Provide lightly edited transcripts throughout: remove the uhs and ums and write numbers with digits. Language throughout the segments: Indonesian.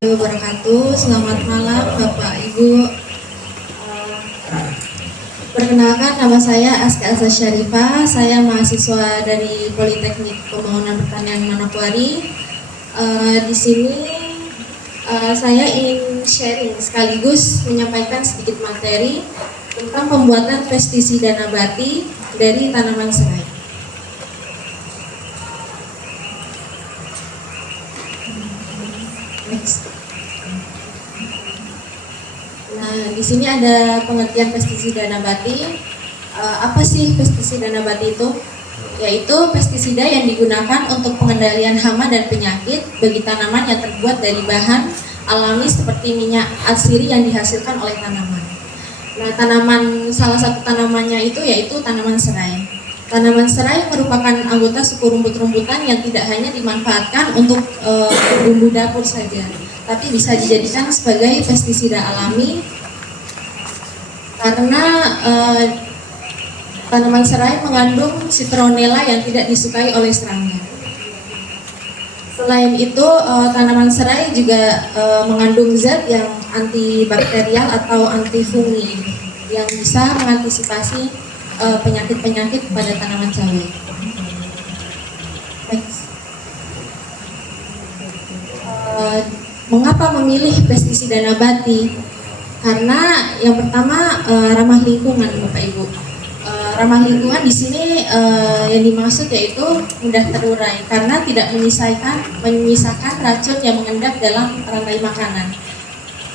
Wabarakatuh. Selamat malam Bapak Ibu. Perkenalkan, nama saya Aska Azza Syarifah. Saya mahasiswa dari Politeknik Pembangunan Pertanian Manokwari. Di sini saya ingin sharing sekaligus menyampaikan sedikit materi tentang pembuatan pestisida nabati dari tanaman serai. Next. Nah, di sini ada pengertian pestisida nabati. Apa sih pestisida nabati itu? Yaitu pestisida yang digunakan untuk pengendalian hama dan penyakit bagi tanaman yang terbuat dari bahan alami seperti minyak atsiri yang dihasilkan oleh tanaman. Nah, salah satu tanamannya itu yaitu tanaman serai. Tanaman serai merupakan anggota suku rumput-rumputan yang tidak hanya dimanfaatkan untuk bumbu dapur saja, tapi bisa dijadikan sebagai pestisida alami karena tanaman serai mengandung citronella yang tidak disukai oleh serangga. Selain itu, tanaman serai juga mengandung zat yang antibakterial atau antifungi yang bisa mengantisipasi penyakit-penyakit pada tanaman cabai. Mengapa memilih pestisida nabati? Karena yang pertama ramah lingkungan, Bapak Ibu. Ramah lingkungan di sini yang dimaksud yaitu mudah terurai karena tidak menyisakan racun yang mengendap dalam rantai makanan.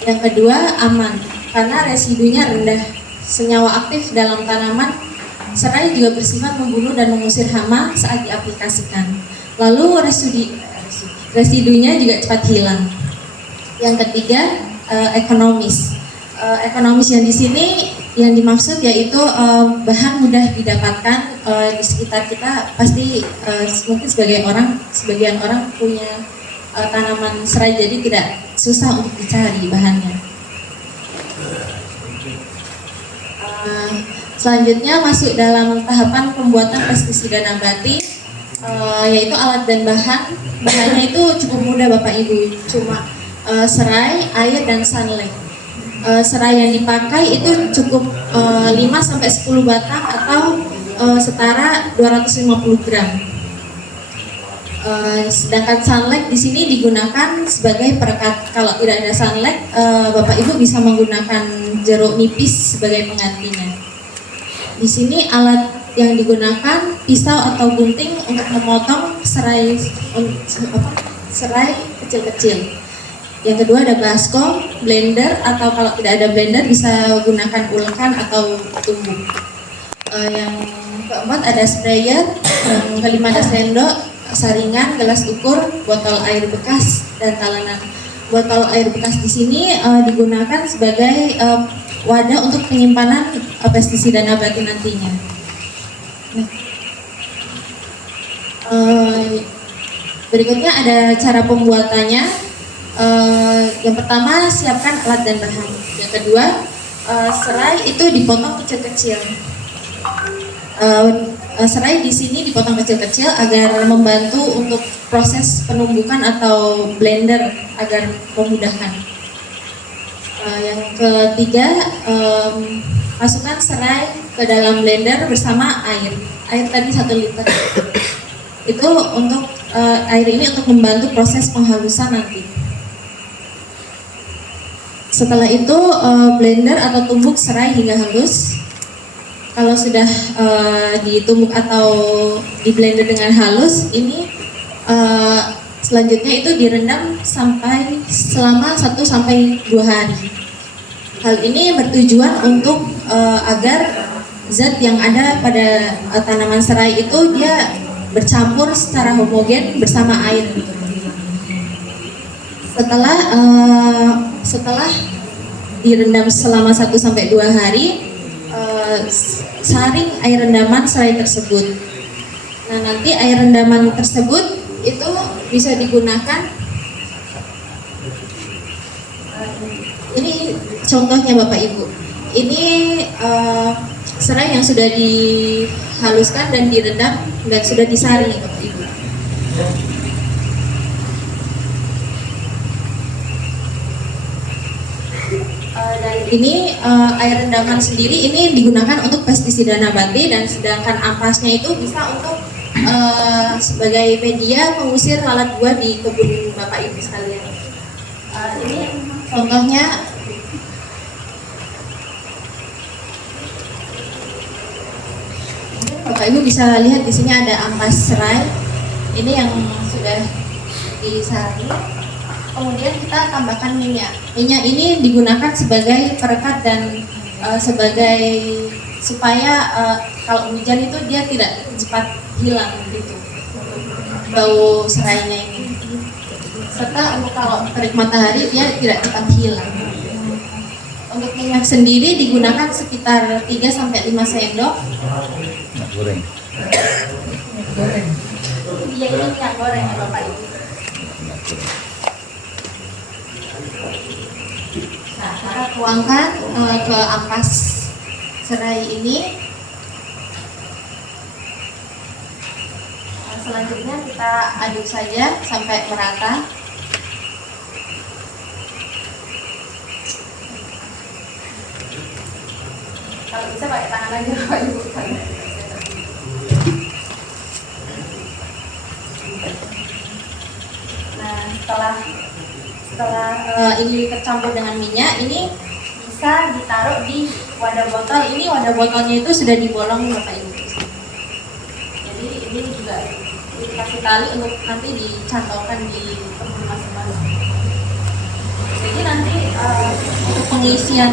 Yang kedua, aman karena residunya rendah. Senyawa aktif dalam tanaman serai juga bersifat membunuh dan mengusir hama saat diaplikasikan. Lalu residunya juga cepat hilang. Yang ketiga, ekonomis. Ekonomis yang di sini yang dimaksud yaitu bahan mudah didapatkan di sekitar kita. Pasti mungkin sebagian orang punya tanaman serai, jadi tidak susah untuk dicari bahannya. Selanjutnya masuk dalam tahapan pembuatan pestisida nabati, yaitu alat dan bahannya itu cukup mudah Bapak Ibu, cuma serai, air, dan sunlight. Serai yang dipakai itu cukup 5-10 batang atau setara 250 gram. Sedangkan sunlight di sini digunakan sebagai perekat. Kalau tidak ada sunlight, Bapak Ibu bisa menggunakan jeruk nipis sebagai penggantinya. Di sini alat yang digunakan pisau atau gunting untuk memotong serai kecil-kecil. Yang kedua ada baskom, blender, atau kalau tidak ada blender bisa gunakan ulkan atau tumbuk. Yang keempat ada sprayer, yang kelima ada sendok, saringan, gelas ukur, botol air bekas, dan talenan. Botol air bekas di sini digunakan sebagai wadah untuk penyimpanan pestisida nabati nantinya. Berikutnya ada cara pembuatannya. Yang pertama, siapkan alat dan bahan. Yang kedua, serai itu dipotong kecil-kecil. Serai di sini dipotong kecil-kecil agar membantu untuk proses penumbukan atau blender agar memudahkan. Yang ketiga, masukkan serai ke dalam blender bersama air. Air tadi 1 liter. Itu untuk air ini untuk membantu proses penghalusan nanti. Setelah itu blender atau tumbuk serai hingga halus. Kalau sudah ditumbuk atau di blender dengan halus, ini selanjutnya itu direndam selama 1-2 hari. Hal ini bertujuan untuk agar zat yang ada pada tanaman serai itu dia bercampur secara homogen bersama air. Setelah direndam selama 1-2 hari, saring air rendaman serai tersebut. Nah, nanti air rendaman tersebut itu bisa digunakan. Ini contohnya Bapak Ibu. Ini serai yang sudah dihaluskan dan direndam dan sudah disaring Bapak Ibu. Dan ini air rendaman sendiri ini digunakan untuk pestisida nabati, dan sedangkan ampasnya itu bisa untuk sebagai media pengusir lalat buah di kebun Bapak Ibu sekalian. Ini contohnya. Bapak Ibu bisa lihat di sini ada ampas serai. Ini yang sudah disaring. Kemudian kita tambahkan minyak. Minyak ini digunakan sebagai perekat dan sebagai supaya kalau hujan itu dia tidak cepat hilang gitu bau serainya ini. Serta untuk kalau terik matahari dia tidak cepat hilang. Untuk minyak sendiri digunakan sekitar 3-5 sendok. Minyak goreng. Iya, ini minyak goreng ya Bapak Ibu. Nah, kita tuangkan ke ampas serai ini. Selanjutnya kita aduk saja sampai merata. Kalau bisa pakai tangan aja Bapak Ibu. Nah, setelah ini tercampur dengan minyak, ini bisa ditaruh di wadah botol. Ini wadah botolnya itu sudah dibolong Bapak Ibu. Jadi ini juga dikasih tali untuk nanti dicantolkan di kebun masing-masing. Jadi nanti untuk pengisian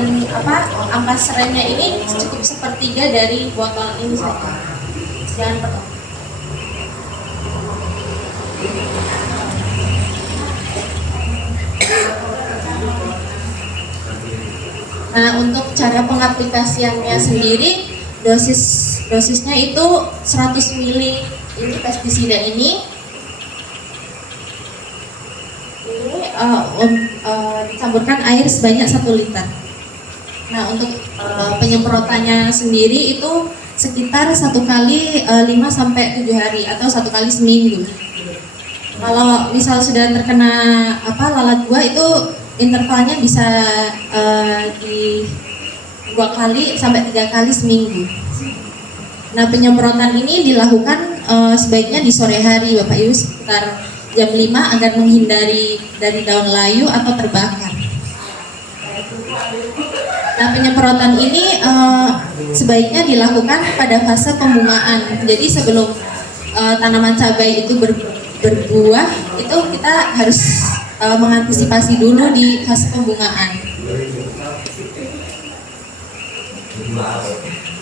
ampas serainya ini cukup sepertiga dari botol ini saja. Jangan penuh. Nah, untuk cara pengaplikasiannya sendiri, dosisnya itu 100 ml ini pestisida ini dicampurkan air sebanyak 1 liter. Nah, untuk penyemprotannya sendiri itu sekitar 1 kali 5-7 hari atau 1 kali seminggu. Kalau misal sudah terkena lalat buah itu intervalnya bisa di 2 kali sampai 3 kali seminggu. Nah, penyemprotan ini dilakukan sebaiknya di sore hari Bapak Ibu sekitar jam 5 agar menghindari dari daun layu atau terbakar. Nah, penyemprotan ini sebaiknya dilakukan pada fase pembungaan. Jadi sebelum tanaman cabai itu berbuah, itu kita harus mengantisipasi dulu di fase pembungaan.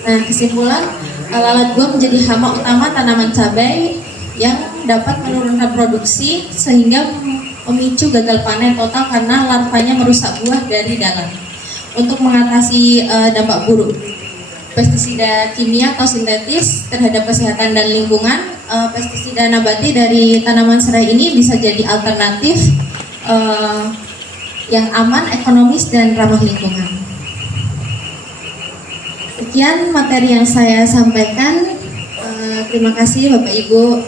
Nah, kesimpulan, lalat buah menjadi hama utama tanaman cabai yang dapat menurunkan produksi sehingga memicu gagal panen total karena larvanya merusak buah dari dalam. Untuk mengatasi dampak buruk pestisida kimia atau sintetis terhadap kesehatan dan lingkungan, pestisida nabati dari tanaman serai ini bisa jadi alternatif yang aman, ekonomis, dan ramah lingkungan. Sekian materi yang saya sampaikan. Terima kasih Bapak Ibu.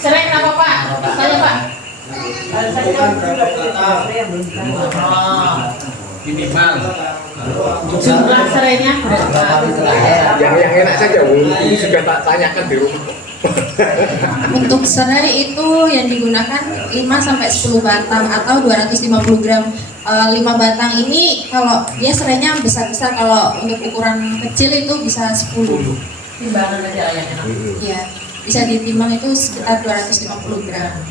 Serai kenapa Pak? Tanya Pak. Minimal. Jumlah serainya berapa? Yang enak saja, ini sudah tak tanyakan di rumah. Untuk serai itu yang digunakan 5-10 batang atau 250 gram. 5 batang ini kalau dia serainya besar-besar, kalau untuk ukuran kecil itu bisa 10. Timbangan aja yang enak. Ya, bisa ditimbang itu sekitar 250 gram.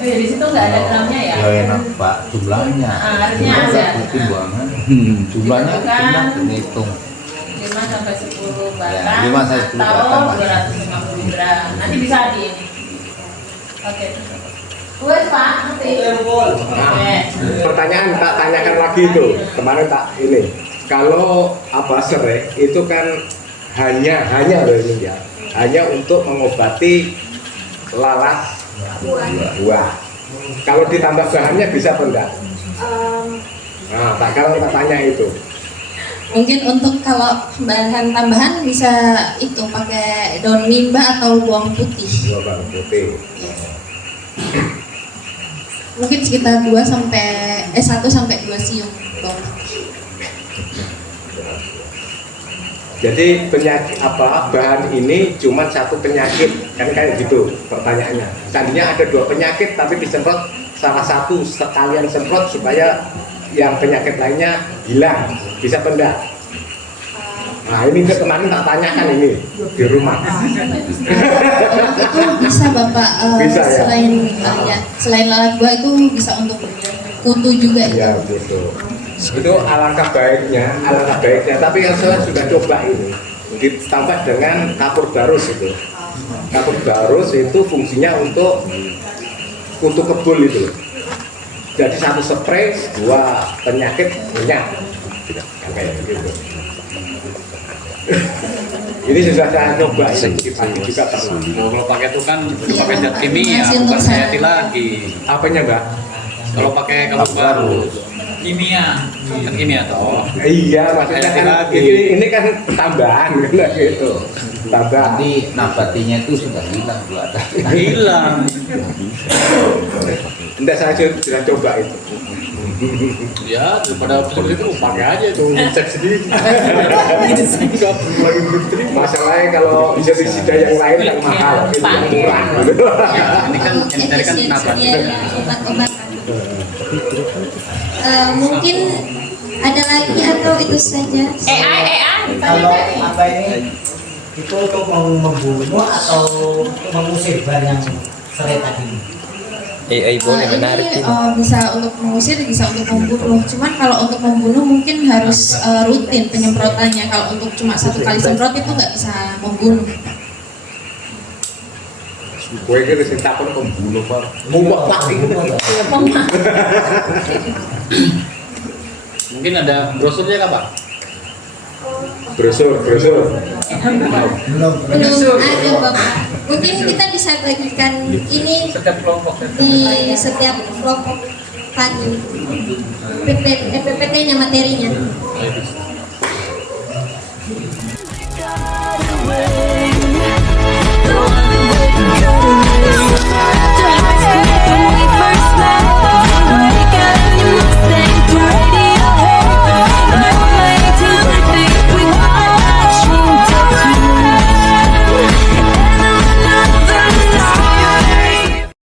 Oh ya, di situ nggak ada gramnya ya? Ya enak Pak, jumlahnya. Harusnya ada. Timbangan. Jumlahnya Kan dihitung. 5-10 batang Ya, 5-10 batang, Pak. atau 250 gram. Nanti bisa di ini. Oke. Wes Pak, nanti. Pertanyaan tak tanyakan lagi itu, kemarin tak ini. Kalau serai itu kan hanya loh ini ya, hanya untuk mengobati lalat buah. Kalau ditambah bahannya bisa apa enggak? Nah, kalau tak tanya itu. Mungkin untuk kalau bahan tambahan bisa itu pakai daun mimba atau bawang putih. Bawang putih. Mungkin sekitar 1 sampai 2 siung dok. Jadi penyakit apa bahan ini cuma satu penyakit kan kayak gitu pertanyaannya. Tadinya ada 2 penyakit tapi disemprot salah satu sekalian semprot supaya yang penyakit lainnya hilang, bisa pendak. Nah ini kemarin tak tanyakan ini di rumah. Itu bisa bapak Bisa, ya? selain lalat buah itu bisa untuk kutu juga itu. Ya gitu. Itu alangkah baiknya. Tapi yang saya sudah coba ini ditambah dengan kapur barus itu. Kapur barus itu fungsinya untuk kebul itu. Jadi satu spray 2 penyakit banyak. Kayak gitu. Ini sudah saya coba ini pagi juga pernah. Kalau pakai itu kan Iya, pakai zat Bapak. kimia, Masih bukan untuk saya. hayati lagi. Apanya mbak? Kalau pakai kapur barus, kimia, kan kimia toh. Iya maksudnya kan Lagi. ini kan tambahan kan gitu. Tambahan. Nanti nabatinya itu sudah hilang dua tadi. Hilang. Enggak saya sudah coba itu. Ya daripada itu pakai aja itu cek sendiri. Masalahnya kalau pestisida yang lain yang mahal, ini yang murah. Ya, ini kan yang tadi kan nabati. Obat-obatan. Mungkin ada lagi atau itu saja? AI Kalau apa ini itu untuk membunuh atau untuk mengusir ban yang serai tadi? AI boleh menarik ini ini. bisa untuk mengusir, bisa untuk membunuh. Cuman kalau untuk membunuh mungkin harus rutin penyemprotannya. Kalau untuk cuma 1 kali semprot itu nggak bisa membunuh. Gue kira sing takon pembunuh pak. Mumpuk pak ini. Mungkin ada brosurnya nggak Pak? Brosur. Belum. Belum ada bapak. Mungkin kita bisa bagikan ini Setiap kelompok. di setiap kelompok pagi. PPT-nya materinya. The one way to go.